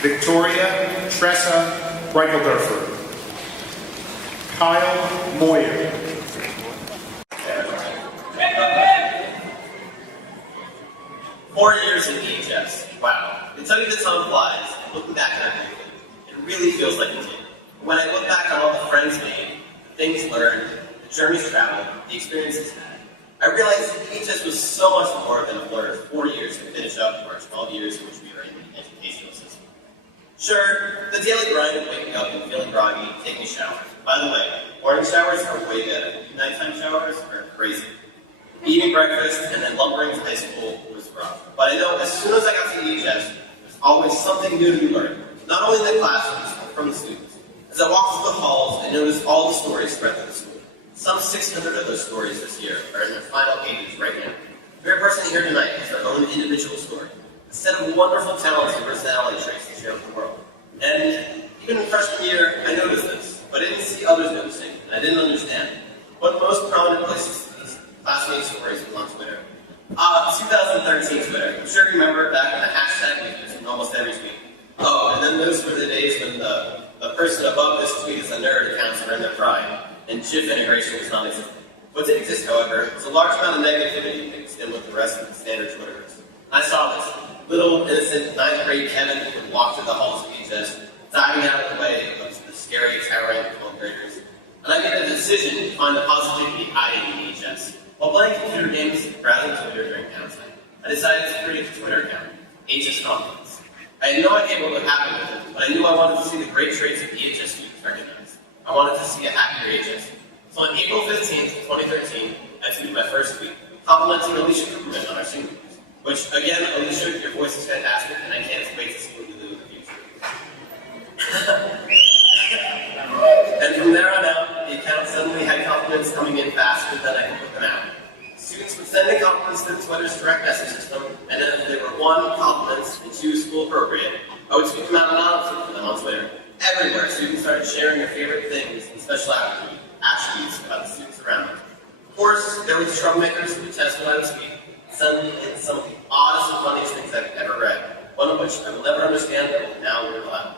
Victoria Tressa Reichelderfer. Kyle Moyer. 4 years in EHS. Wow. It's funny that time flies. Looking back at everything, it really feels like it did. When I look back on all the friends made, the things learned, the journeys traveled, the experiences had, I realized that EHS was so much more than a blur of 4 years to finish up our 12 years in which we are in the educational system. Sure, the daily grind of waking up and feeling groggy, taking showers. By the way, morning showers are way better. Nighttime showers are crazy. Eating breakfast and then lumbering to high school was rough. But I know as soon as I got to EHS, there's always something new to be learned. Not only in the classrooms, but from the students. As I walked through the halls, I noticed all the stories spread through the school. Some 600 of those stories this year are in their final pages right now. Every person here tonight has their own individual story, a set of wonderful talents and personality traits to share with the world. And even in freshman year, I noticed this, but I didn't see others noticing, and I didn't understand. One of the most prominent places to these classmate stories was on Twitter. 2013 Twitter. I'm sure you remember back when the hashtag was used almost every tweet. Oh, and then those were the days when the person above this tweet is a nerd accounts are in their prime, and GIF integration was non-existent. What did exist, however, was a large amount of negativity mixed in with the rest of the standard Twitterers. I saw this. Little, innocent, 9th grade Kevin would walk through the halls of EHS, diving out of the way of the scary, towering 12th graders. And I made a decision to find the positivity hiding in EHS. While playing computer games and browsing Twitter during downtime, I decided to create a Twitter account, EHS Confidence. I had no idea what would happen with it, but I knew I wanted to see the great traits of EHS students recognized. I wanted to see a happier EHS. So on April 15th, 2013, I tweeted my first tweet, complimenting Alicia Cooperman on our senior years. Which, again, Alicia, your voice is fantastic, and I can't wait to see what you do in the future. And from there on out, the account suddenly had compliments coming in faster than I could put them out. Students would send in compliments to Twitter's direct message system, and then if there were 1 compliments and 2 school appropriate, I would tweet them out anonymously for them on Twitter. Everywhere, students started sharing their favorite things and special attributes about the students around them. Of course, there were the troublemakers who would test what I would speak, send in some of the oddest and funniest things I've ever read, one of which I will never understand but will now learn aloud.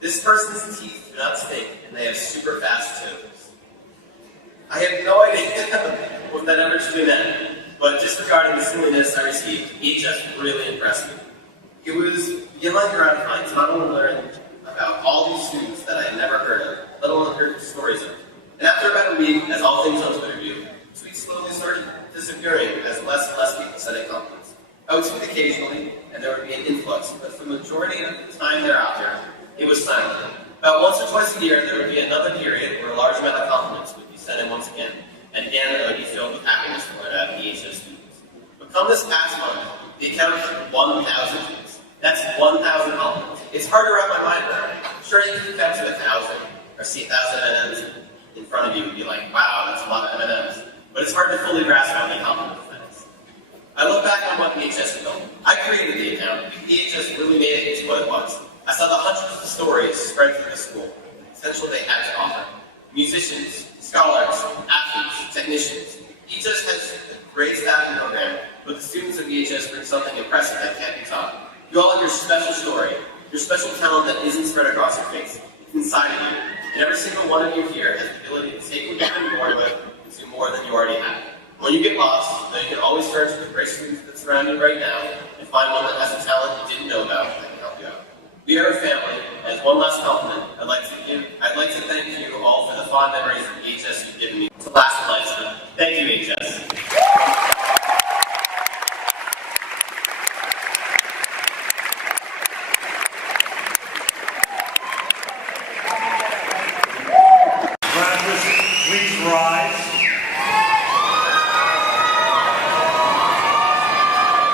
This person's teeth do not stink, and they have super fast toes. I have no idea what that ever truly meant, but disregarding the silliness I received, it just really impressed me. It was beyond gratifying to not only learn about all these students that I had never heard of, let alone heard stories of. And after about a week, as all things on Twitter do, tweets slowly started disappearing as less and less people sent in compliments. I would tweet occasionally, and there would be an influx, but for the majority of the time thereafter, it was silent. About once or twice a year, there would be another period where a large amount of compliments would be sent in once again, and again I would be filled with happiness to learn about EHS students. But come this past month, the account hit 1,000 tweets. That's 1,000 compliments. It's hard to wrap my mind around it. Sure, you can count to 1,000, or see 1,000 M&Ms in front of you and be like, wow, that's a lot of M&Ms. But it's hard to fully grasp how many compliments that is. I look back on what EHS had built. I created the account. EHS really made it into what it was. I saw the hundreds of stories spread through the school, the potential they had to offer. Musicians, scholars, athletes, technicians. EHS has a great staffing program, but the students of EHS bring something impressive that can't be taught. You all have your special story, your special talent that isn't spread across your face. It's inside of you. And every single one of you here has the ability to take what you've been born with and do more than you already have. When you get lost, then you can always turn to the great students that surround you right now and find one that has a talent you didn't know about that can help you out. We are a family, and as one last compliment, I'd like to thank you all for the fond memories of EHS you've given me. It's a last lifetime. Thank you, EHS. Please rise.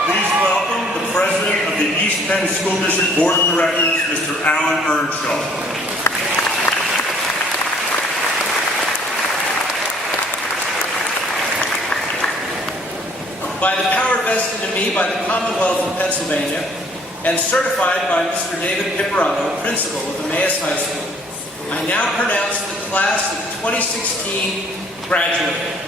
Please welcome the President of the East Penn School District Board of Directors, Mr. Alan Earnshaw. By the power vested in me by the Commonwealth of Pennsylvania and certified by Mr. David Piperato, Principal of Emmaus High School, I now pronounce the class of 2016 graduated.